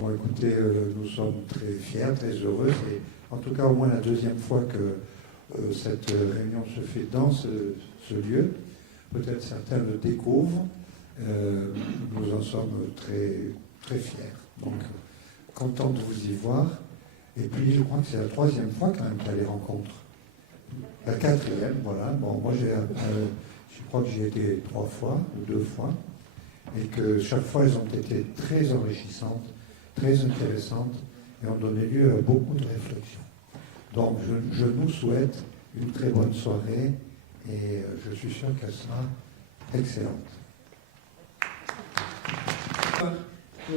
Bon, écoutez, nous sommes très fiers, très heureux. C'est en tout cas au moins la deuxième fois que cette réunion se fait dans ce lieu. Peut-être certains le découvrent. Nous en sommes très, très fiers. Donc, content de vous y voir. Et puis, je crois que c'est la troisième fois quand même qu'il y a les rencontres. La quatrième, voilà. Bon, moi, je crois que j'y ai été 3 fois ou 2 fois. Et que chaque fois, elles ont été très enrichissantes, très intéressantes et ont donné lieu à beaucoup de réflexions. Donc, je nous souhaite une très bonne soirée et je suis sûr qu'elle sera excellente.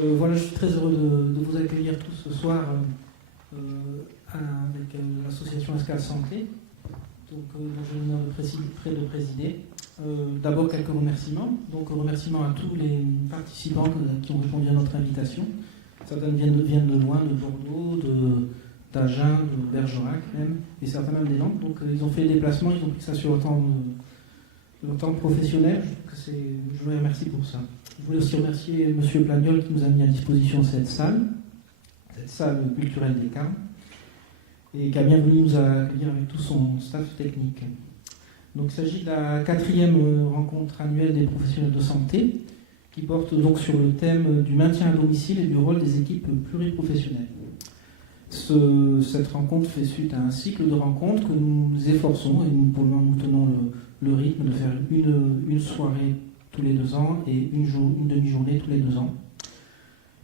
Voilà, je suis très heureux de vous accueillir tous ce soir avec l'association Escale Santé, dont j'ai l'honneur près de présider. D'abord quelques remerciements. Donc remerciements à tous les participants qui ont répondu à notre invitation. Certains viennent de loin, de Bordeaux, d'Agen, de Bergerac même, et certains même des Landes. Donc ils ont fait le déplacement, ils ont pris ça sur leur temps professionnel. Je vous remercie pour ça. Je voulais aussi remercier M. Plagnol qui nous a mis à disposition cette salle culturelle des Carmes, et qui a bien voulu nous accueillir avec tout son staff technique. Donc, il s'agit de la 4e rencontre annuelle des professionnels de santé, qui porte donc sur le thème du maintien à domicile et du rôle des équipes pluriprofessionnelles. Cette rencontre fait suite à un cycle de rencontres que nous nous efforçons, et pour le moment nous tenons le rythme de faire une soirée tous les 2 ans et une demi-journée tous les 2 ans.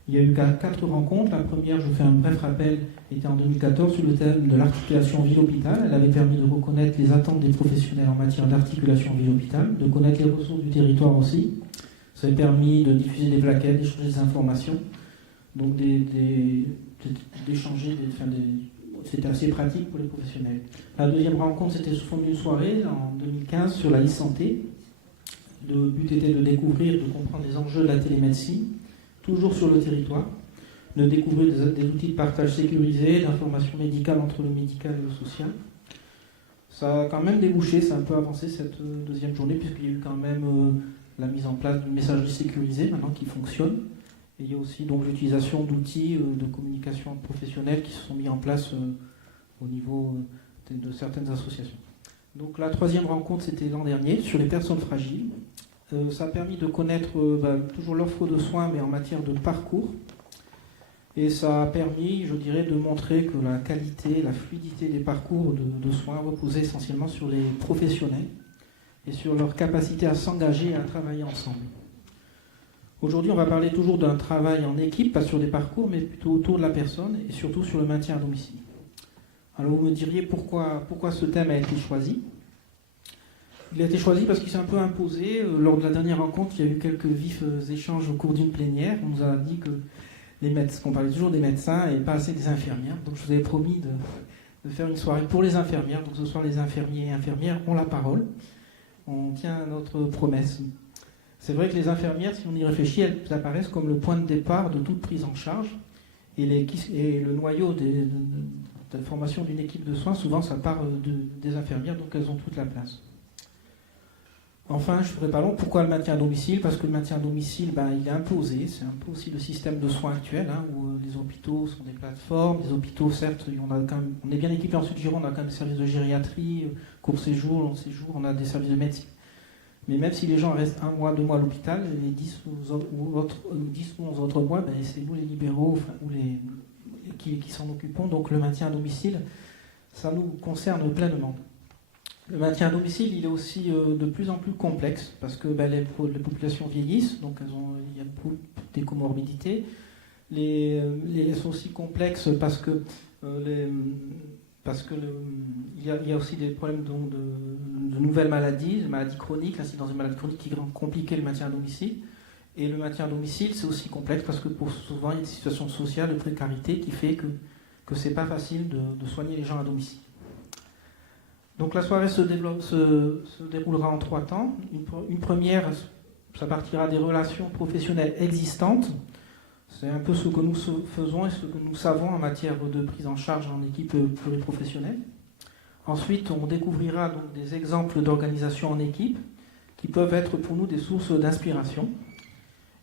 Il y a eu 4 rencontres. La première, je fais un bref rappel, était en 2014 sur le thème de l'articulation ville-hôpital. Elle avait permis de reconnaître les attentes des professionnels en matière d'articulation ville-hôpital, de connaître les ressources du territoire aussi. Ça avait permis de diffuser des plaquettes, d'échanger des informations, donc d'échanger, c'était assez pratique pour les professionnels. La deuxième rencontre, c'était sous forme d'une soirée en 2015 sur la e-santé. Le but était de découvrir, de comprendre les enjeux de la télémédecine, toujours sur le territoire, de découvrir des outils de partage sécurisés, d'informations médicales entre le médical et le social. Ça a quand même débouché, ça a un peu avancé cette deuxième journée, puisqu'il y a eu quand même la mise en place d'une messagerie sécurisée maintenant qui fonctionne. Et il y a aussi donc l'utilisation d'outils de communication professionnelle qui se sont mis en place au niveau de certaines associations. Donc la 3e rencontre, c'était l'an dernier, sur les personnes fragiles. Ça a permis de connaître toujours l'offre de soins, mais en matière de parcours. Et ça a permis, je dirais, de montrer que la qualité, la fluidité des parcours de soins reposait essentiellement sur les professionnels et sur leur capacité à s'engager et à travailler ensemble. Aujourd'hui, on va parler toujours d'un travail en équipe, pas sur des parcours, mais plutôt autour de la personne et surtout sur le maintien à domicile. Alors vous me diriez pourquoi ce thème a été choisi ? Il a été choisi parce qu'il s'est un peu imposé. Lors de la dernière rencontre, il y a eu quelques vifs échanges au cours d'une plénière. On nous a dit que qu'on parlait toujours des médecins et pas assez des infirmières. Donc je vous avais promis de faire une soirée pour les infirmières. Donc ce soir, les infirmiers et infirmières ont la parole. On tient à notre promesse. C'est vrai que les infirmières, si on y réfléchit, elles apparaissent comme le point de départ de toute prise en charge. Et le noyau de la formation d'une équipe de soins, souvent ça part des infirmières, donc elles ont toute la place. Enfin, je ne ferai pas long. Pourquoi le maintien à domicile? Parce que le maintien à domicile, il est imposé. C'est un peu aussi le système de soins actuel, où les hôpitaux sont des plateformes. Les hôpitaux, certes, on est bien équipés en Sud-Gironde, on a quand même des services de gériatrie, court séjour, long séjour, on a des services de médecine. Mais même si les gens restent 1 mois, 2 mois à l'hôpital, les 10 ou 11 autres mois, c'est nous les libéraux qui s'en occupons. Donc le maintien à domicile, ça nous concerne pleinement. Le maintien à domicile, il est aussi de plus en plus complexe parce que les populations vieillissent, donc il y a des comorbidités. Elles sont aussi complexes parce que il y a aussi des problèmes de nouvelles maladies, des maladies chroniques, l'incidence des maladies chroniques qui rend compliqué le maintien à domicile. Et le maintien à domicile, c'est aussi complexe parce que souvent il y a des situations sociales de précarité qui fait que c'est pas facile de soigner les gens à domicile. Donc la soirée se déroulera en 3 temps. Une première, ça partira des relations professionnelles existantes. C'est un peu ce que nous faisons et ce que nous savons en matière de prise en charge en équipe pluriprofessionnelle. Ensuite, on découvrira donc des exemples d'organisation en équipe qui peuvent être pour nous des sources d'inspiration.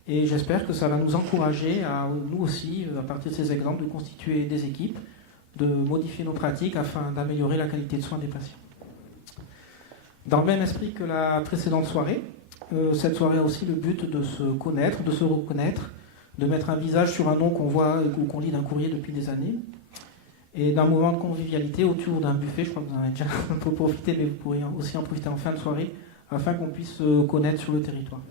Et j'espère que ça va nous encourager à nous aussi, à partir de ces exemples, de constituer des équipes, de modifier nos pratiques afin d'améliorer la qualité de soins des patients. Dans le même esprit que la précédente soirée, cette soirée a aussi le but de se connaître, de se reconnaître, de mettre un visage sur un nom qu'on voit ou qu'on lit d'un courrier depuis des années, et d'un moment de convivialité autour d'un buffet. Je crois que vous en avez déjà un peu profité, mais vous pourriez aussi en profiter en fin de soirée, afin qu'on puisse se connaître sur le territoire.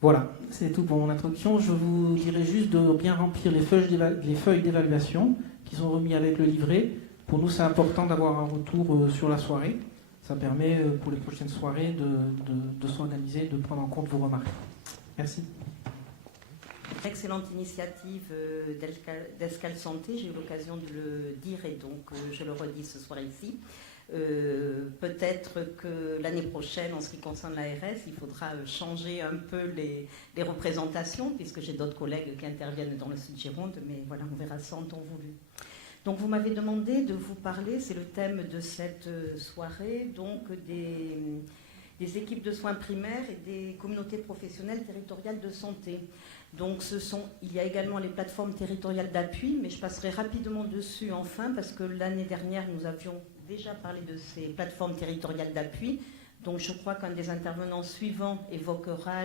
Voilà, c'est tout pour mon introduction. Je vous dirai juste de bien remplir les feuilles d'évaluation qui sont remises avec le livret. Pour nous, c'est important d'avoir un retour sur la soirée. Ça permet pour les prochaines soirées de s'organiser, de prendre en compte vos remarques. Merci. Excellente initiative d'Escale Santé, j'ai eu l'occasion de le dire et donc je le redis ce soir ici. Peut-être que l'année prochaine, en ce qui concerne l'ARS, il faudra changer un peu les représentations, puisque j'ai d'autres collègues qui interviennent dans le Sud-Gironde, mais voilà, on verra ça en temps voulu. Donc vous m'avez demandé de vous parler, c'est le thème de cette soirée, donc des équipes de soins primaires et des communautés professionnelles territoriales de santé. Donc il y a également les plateformes territoriales d'appui, mais je passerai rapidement dessus enfin, parce que l'année dernière, nous avions déjà parlé de ces plateformes territoriales d'appui. Donc je crois qu'un des intervenants suivants évoquera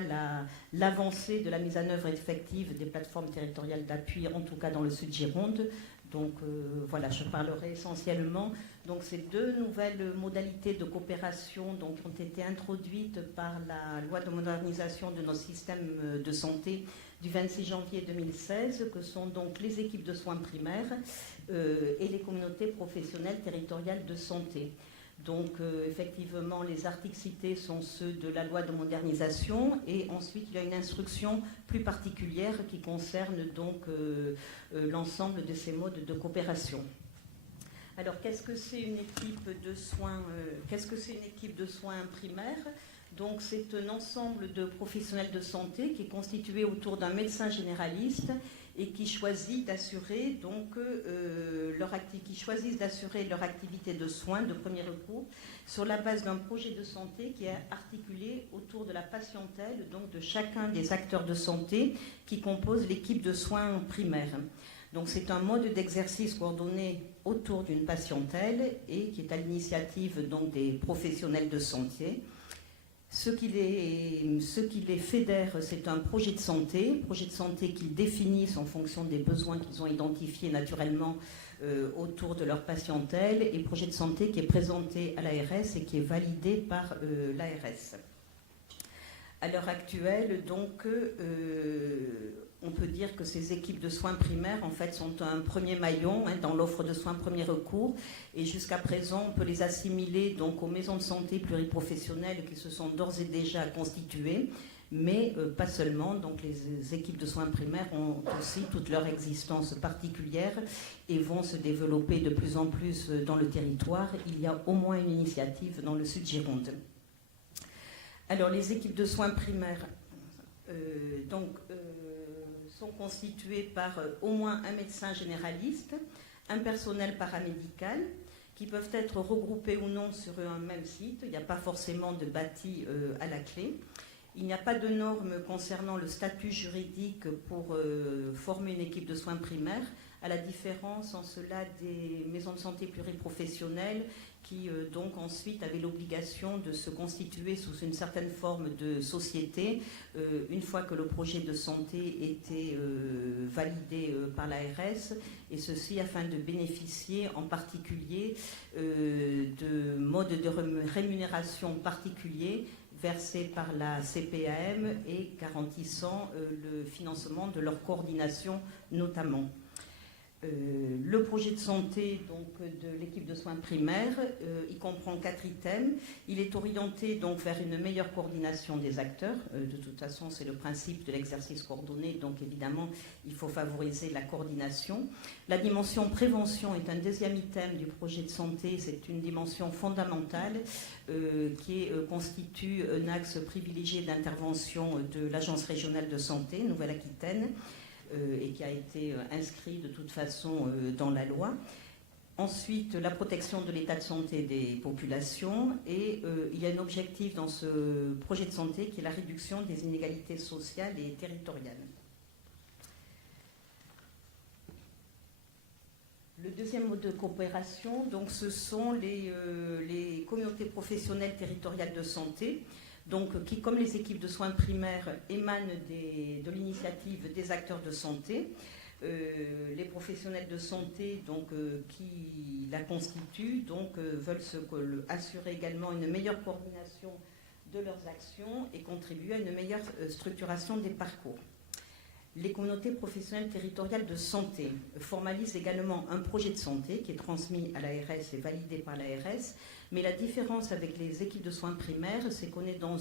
l'avancée de la mise en œuvre effective des plateformes territoriales d'appui, en tout cas dans le Sud-Gironde. Donc voilà, je parlerai essentiellement. Donc ces 2 nouvelles modalités de coopération donc, qui ont été introduites par la loi de modernisation de notre système de santé du 26 janvier 2016, que sont donc les équipes de soins primaires et les communautés professionnelles territoriales de santé. Donc effectivement, les articles cités sont ceux de la loi de modernisation et ensuite il y a une instruction plus particulière qui concerne donc l'ensemble de ces modes de coopération. Alors qu'est-ce que c'est une équipe de soins primaires? Donc c'est un ensemble de professionnels de santé qui est constitué autour d'un médecin généraliste et qui choisissent d'assurer leur activité de soins de premier recours sur la base d'un projet de santé qui est articulé autour de la patientèle, donc de chacun des acteurs de santé qui composent l'équipe de soins primaires. Donc c'est un mode d'exercice coordonné autour d'une patientèle et qui est à l'initiative donc des professionnels de santé. Ce qui les fédère, c'est un projet de santé qu'ils définissent en fonction des besoins qu'ils ont identifiés naturellement autour de leur patientèle, et projet de santé qui est présenté à l'ARS et qui est validé par l'ARS. À l'heure actuelle, donc, on peut dire que ces équipes de soins primaires, en fait, sont un premier maillon dans l'offre de soins premier recours. Et jusqu'à présent, on peut les assimiler donc aux maisons de santé pluriprofessionnelles qui se sont d'ores et déjà constituées, mais pas seulement. Donc, les équipes de soins primaires ont aussi toute leur existence particulière et vont se développer de plus en plus dans le territoire. Il y a au moins une initiative dans le Sud-Gironde. Alors, les équipes de soins primaires sont constituées par au moins un médecin généraliste, un personnel paramédical, qui peuvent être regroupés ou non sur un même site. Il n'y a pas forcément de bâti à la clé. Il n'y a pas de normes concernant le statut juridique pour former une équipe de soins primaires, à la différence en cela des maisons de santé pluriprofessionnelles qui donc ensuite avaient l'obligation de se constituer sous une certaine forme de société une fois que le projet de santé était validé par l'ARS, et ceci afin de bénéficier en particulier de modes de rémunération particuliers versés par la CPAM et garantissant le financement de leur coordination notamment. Le projet de santé donc, de l'équipe de soins primaires, il comprend 4 items. Il est orienté donc, vers une meilleure coordination des acteurs. De toute façon, c'est le principe de l'exercice coordonné, donc évidemment, il faut favoriser la coordination. La dimension prévention est un deuxième item du projet de santé. C'est une dimension fondamentale qui constitue un axe privilégié d'intervention de l'Agence régionale de santé Nouvelle-Aquitaine, et qui a été inscrit de toute façon dans la loi. Ensuite, la protection de l'état de santé des populations, et il y a un objectif dans ce projet de santé qui est la réduction des inégalités sociales et territoriales. Le deuxième mode de coopération, donc, ce sont les communautés professionnelles territoriales de santé, donc, qui, comme les équipes de soins primaires, émanent de l'initiative des acteurs de santé. Les professionnels de santé donc, qui la constituent donc, veulent assurer également une meilleure coordination de leurs actions et contribuer à une meilleure structuration des parcours. Les communautés professionnelles territoriales de santé formalisent également un projet de santé qui est transmis à l'ARS et validé par l'ARS. Mais la différence avec les équipes de soins primaires, c'est qu'on est dans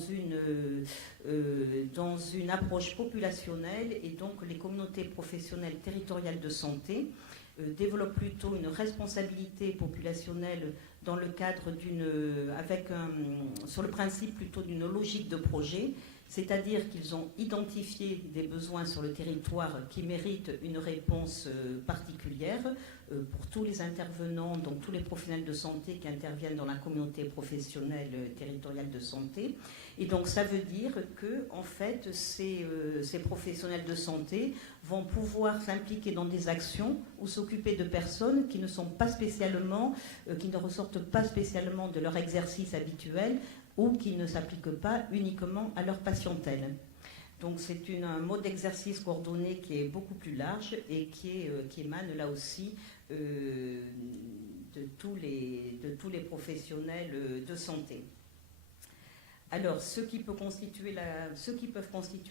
une approche populationnelle, et donc les communautés professionnelles territoriales de santé développent plutôt une responsabilité populationnelle dans le cadre sur le principe plutôt d'une logique de projet, c'est-à-dire qu'ils ont identifié des besoins sur le territoire qui méritent une réponse particulière pour tous les intervenants, donc tous les professionnels de santé qui interviennent dans la communauté professionnelle territoriale de santé. Et donc ça veut dire que en fait, ces professionnels de santé vont pouvoir s'impliquer dans des actions ou s'occuper de personnes qui ne sont pas spécialement, qui ne ressortent pas spécialement de leur exercice habituel, ou qui ne s'appliquent pas uniquement à leur patientèle. Donc c'est un mode d'exercice coordonné qui est beaucoup plus large et qui émane là aussi de tous les professionnels de santé. Alors, ceux qui peuvent constituer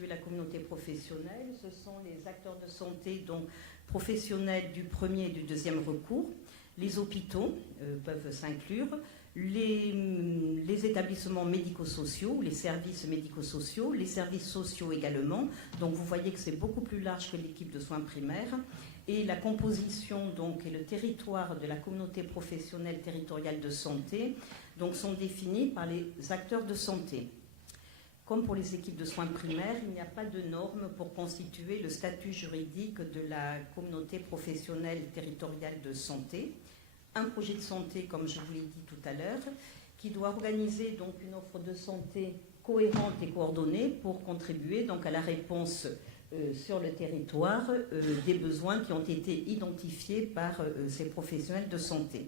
la communauté professionnelle, ce sont les acteurs de santé, donc professionnels du premier et du deuxième recours. Les hôpitaux peuvent s'inclure, les établissements médico-sociaux, les services médico-sociaux, les services sociaux également. Donc vous voyez que c'est beaucoup plus large que l'équipe de soins primaires. Et la composition donc, et le territoire de la communauté professionnelle territoriale de santé donc, sont définis par les acteurs de santé. Comme pour les équipes de soins primaires, il n'y a pas de normes pour constituer le statut juridique de la communauté professionnelle territoriale de santé. Un projet de santé, comme je vous l'ai dit tout à l'heure, qui doit organiser donc une offre de santé cohérente et coordonnée pour contribuer donc à la réponse sur le territoire des besoins qui ont été identifiés par ces professionnels de santé.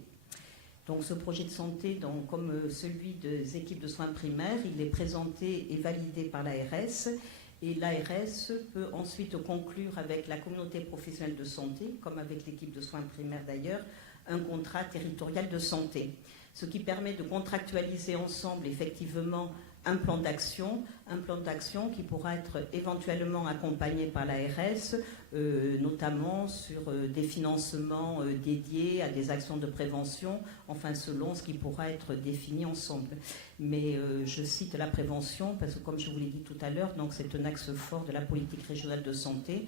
Donc ce projet de santé, donc, comme celui des équipes de soins primaires, il est présenté et validé par l'ARS, et l'ARS peut ensuite conclure avec la communauté professionnelle de santé, comme avec l'équipe de soins primaires d'ailleurs, un contrat territorial de santé, ce qui permet de contractualiser ensemble effectivement un plan d'action qui pourra être éventuellement accompagné par l'ARS, notamment sur des financements dédiés à des actions de prévention, enfin selon ce qui pourra être défini ensemble. Mais je cite la prévention parce que, comme je vous l'ai dit tout à l'heure, donc c'est un axe fort de la politique régionale de santé.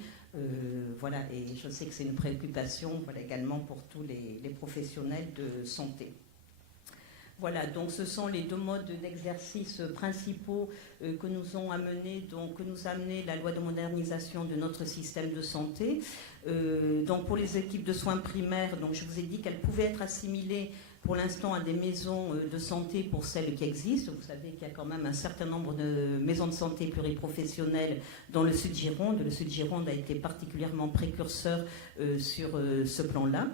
Voilà, et je sais que c'est une préoccupation, voilà, également pour tous les professionnels de santé. Voilà, donc ce sont les deux modes d'exercice principaux que nous a amené la loi de modernisation de notre système de santé. Donc pour les équipes de soins primaires, donc je vous ai dit qu'elles pouvaient être assimilées pour l'instant à des maisons de santé pour celles qui existent. Vous savez qu'il y a quand même un certain nombre de maisons de santé pluriprofessionnelles dans le Sud-Gironde. Le Sud-Gironde a été particulièrement précurseur sur ce plan-là.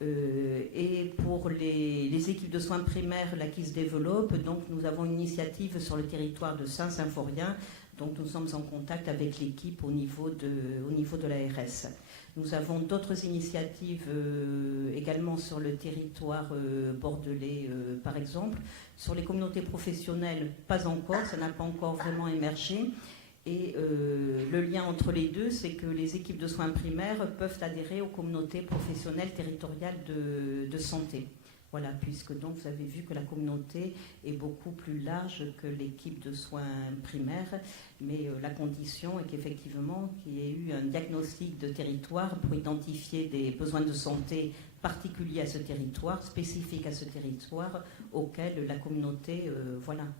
Et pour les équipes de soins primaires là, qui se développent, donc nous avons une initiative sur le territoire de Saint-Symphorien. Donc nous sommes en contact avec l'équipe au niveau de l'ARS. Nous avons d'autres initiatives également sur le territoire bordelais, par exemple. Sur les communautés professionnelles, pas encore, ça n'a pas encore vraiment émergé. Et le lien entre les deux, c'est que les équipes de soins primaires peuvent adhérer aux communautés professionnelles territoriales de santé. Voilà, puisque donc vous avez vu que la communauté est beaucoup plus large que l'équipe de soins primaires, mais la condition est qu'effectivement, qu'il y ait eu un diagnostic de territoire pour identifier des besoins de santé particuliers à ce territoire, spécifiques à ce territoire, auxquels la communauté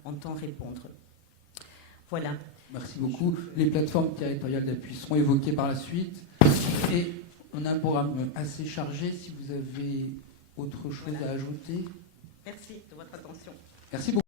entend répondre. Voilà. Merci beaucoup. Les plateformes territoriales d'appui seront évoquées par la suite. Et on a un programme assez chargé. Si vous avez autre chose à ajouter. Merci de votre attention. Merci beaucoup.